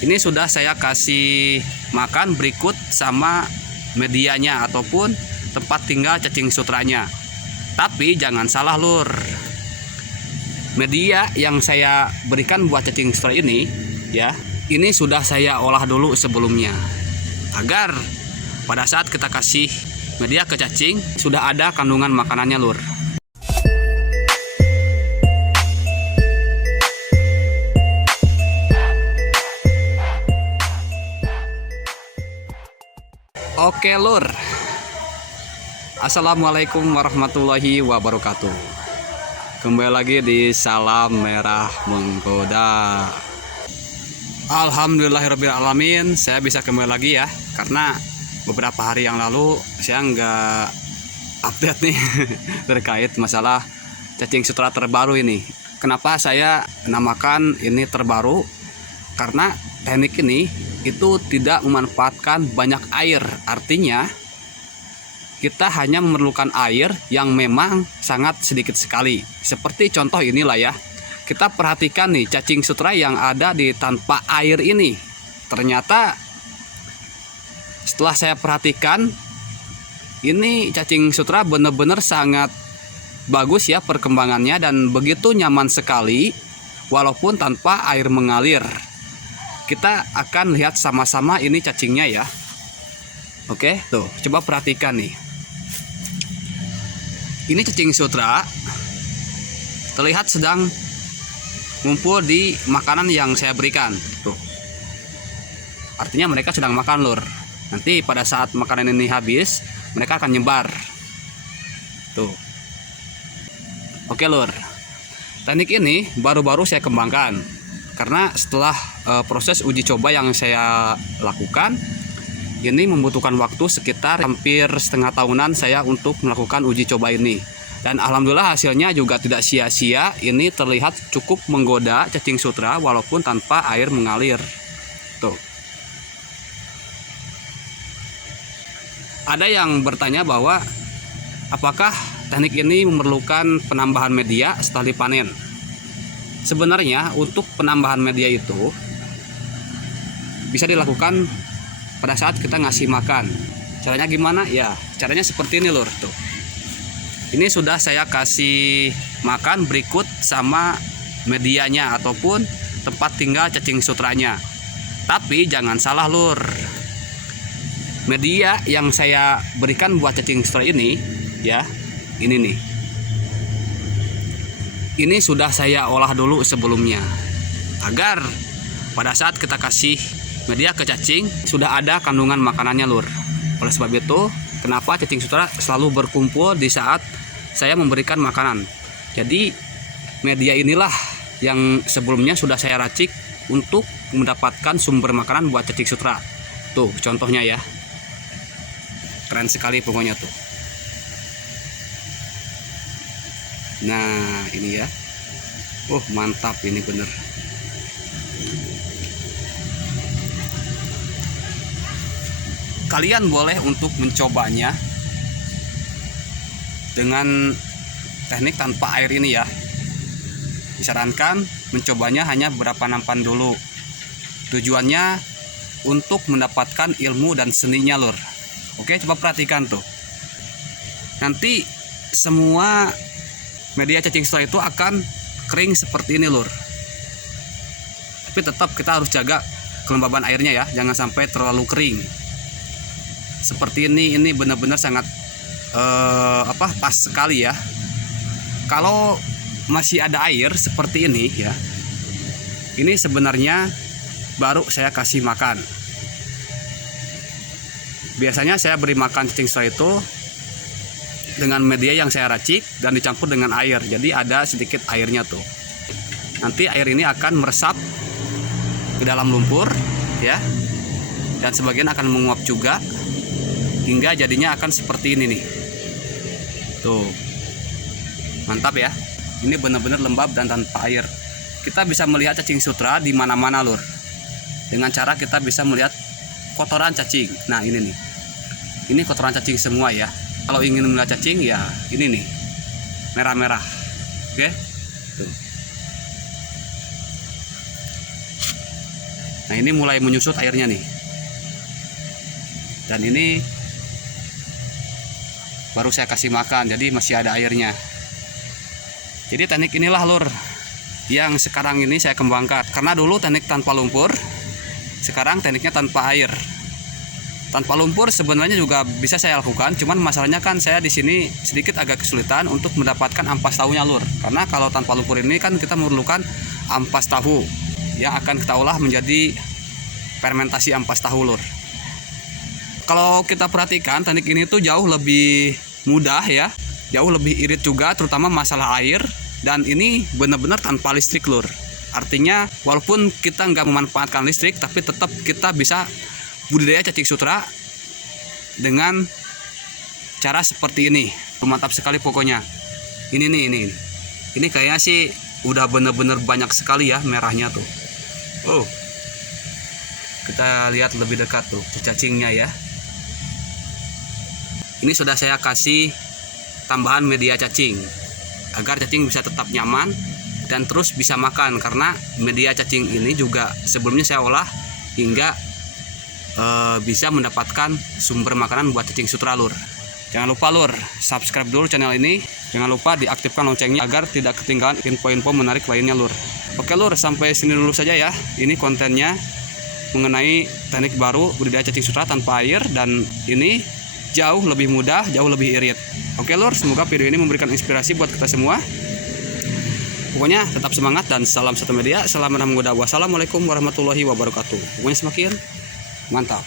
Ini sudah saya kasih makan berikut sama medianya ataupun tempat tinggal cacing sutranya. Tapi jangan salah lur, media yang saya berikan buat cacing sutra ini ya, ini sudah saya olah dulu sebelumnya, agar pada saat kita kasih media ke cacing sudah ada kandungan makanannya lur. Oke lur, assalamualaikum warahmatullahi wabarakatuh. Kembali lagi di Salam Merah Menggoda. Alhamdulillahirrabbilalamin, saya bisa kembali lagi ya, karena beberapa hari yang lalu saya nggak update nih terkait masalah cacing sutra terbaru ini. Kenapa saya namakan ini terbaru? Karena teknik ini itu tidak memanfaatkan banyak air. Artinya kita hanya memerlukan air yang memang sangat sedikit sekali. Seperti contoh inilah ya. Kita perhatikan nih cacing sutra yang ada di tanpa air ini. Ternyata setelah saya perhatikan, ini cacing sutra benar-benar sangat bagus ya perkembangannya dan begitu nyaman sekali walaupun tanpa air mengalir. Kita akan lihat sama-sama ini cacingnya ya. Oke, tuh coba perhatikan nih. Ini cacing sutra terlihat sedang ngumpul di makanan yang saya berikan. Tuh. Artinya mereka sedang makan lur. Nanti pada saat makanan ini habis, mereka akan nyebar. Tuh. Oke lur. Teknik ini baru-baru saya kembangkan. Karena setelah proses uji coba yang saya lakukan, ini membutuhkan waktu sekitar hampir setengah tahunan saya untuk melakukan uji coba ini. Dan alhamdulillah hasilnya juga tidak sia-sia. Ini terlihat cukup menggoda cacing sutra walaupun tanpa air mengalir. Tuh. Ada yang bertanya bahwa apakah teknik ini memerlukan penambahan media setelah dipanen? Sebenarnya untuk penambahan media itu bisa dilakukan pada saat kita ngasih makan. Caranya gimana? Ya, caranya seperti ini lur. Tuh. Ini sudah saya kasih makan berikut sama medianya ataupun tempat tinggal cacing sutranya. Tapi jangan salah lur, media yang saya berikan buat cacing sutra ini ya, ini nih. Ini sudah saya olah dulu sebelumnya, agar pada saat kita kasih media ke cacing sudah ada kandungan makanannya lur. Oleh sebab itu, kenapa cacing sutra selalu berkumpul di saat saya memberikan makanan. Jadi media inilah yang sebelumnya sudah saya racik untuk mendapatkan sumber makanan buat cacing sutra. Tuh contohnya ya, keren sekali pokoknya tuh. Nah ini ya, mantap ini bener. Kalian boleh untuk mencobanya dengan teknik tanpa air ini ya. Disarankan mencobanya hanya beberapa nampan dulu. Tujuannya untuk mendapatkan ilmu dan seninya lur. Oke, coba perhatikan tuh. Nanti semua media cacing sutra itu akan kering seperti ini lur. Tapi tetap kita harus jaga kelembaban airnya ya, jangan sampai terlalu kering. Seperti ini benar-benar sangat pas sekali ya. Kalau masih ada air seperti ini ya, ini sebenarnya baru saya kasih makan. Biasanya saya beri makan cacing sutra itu dengan media yang saya racik dan dicampur dengan air, jadi ada sedikit airnya tuh. Nanti air ini akan meresap ke dalam lumpur ya, dan sebagian akan menguap juga hingga jadinya akan seperti ini nih. Tuh mantap ya, ini benar-benar lembab dan tanpa air. Kita bisa melihat cacing sutra di mana-mana lur, dengan cara kita bisa melihat kotoran cacing. Nah ini nih, ini kotoran cacing semua ya. Kalau ingin melihat cacing ya ini nih, merah-merah. Oke. Tuh. Nah ini mulai menyusut airnya nih. Dan ini baru saya kasih makan, jadi masih ada airnya. Jadi teknik inilah lur yang sekarang ini saya kembangkan. Karena dulu teknik tanpa lumpur, sekarang tekniknya tanpa air. Tanpa lumpur sebenarnya juga bisa saya lakukan, cuman masalahnya kan saya di sini sedikit agak kesulitan untuk mendapatkan ampas tahunya lur. Karena kalau tanpa lumpur ini kan kita memerlukan ampas tahu yang akan kita olah menjadi fermentasi ampas tahu lur. Kalau kita perhatikan teknik ini tuh jauh lebih mudah ya, jauh lebih irit juga, terutama masalah air. Dan ini benar-benar tanpa listrik lur. Artinya walaupun kita nggak memanfaatkan listrik, tapi tetap kita bisa budidaya cacing sutra dengan cara seperti ini. Mantap sekali pokoknya. Ini kayaknya sih udah bener-bener banyak sekali ya merahnya tuh. Oh, kita lihat lebih dekat tuh cacingnya ya. Ini sudah saya kasih tambahan media cacing agar cacing bisa tetap nyaman dan terus bisa makan, karena media cacing ini juga sebelumnya saya olah hingga bisa mendapatkan sumber makanan buat cacing sutra lur. Jangan lupa lur, subscribe dulu channel ini. Jangan lupa diaktifkan loncengnya agar tidak ketinggalan info-info menarik lainnya lur. Oke lur, sampai sini dulu saja ya. Ini kontennya mengenai teknik baru budidaya cacing sutra tanpa air, dan ini jauh lebih mudah, jauh lebih irit. Oke lur, semoga video ini memberikan inspirasi buat kita semua. Pokoknya tetap semangat dan salam satu media. Salam ramah muda. Wassalamualaikum warahmatullahi wabarakatuh. Pokoknya semakin mantap.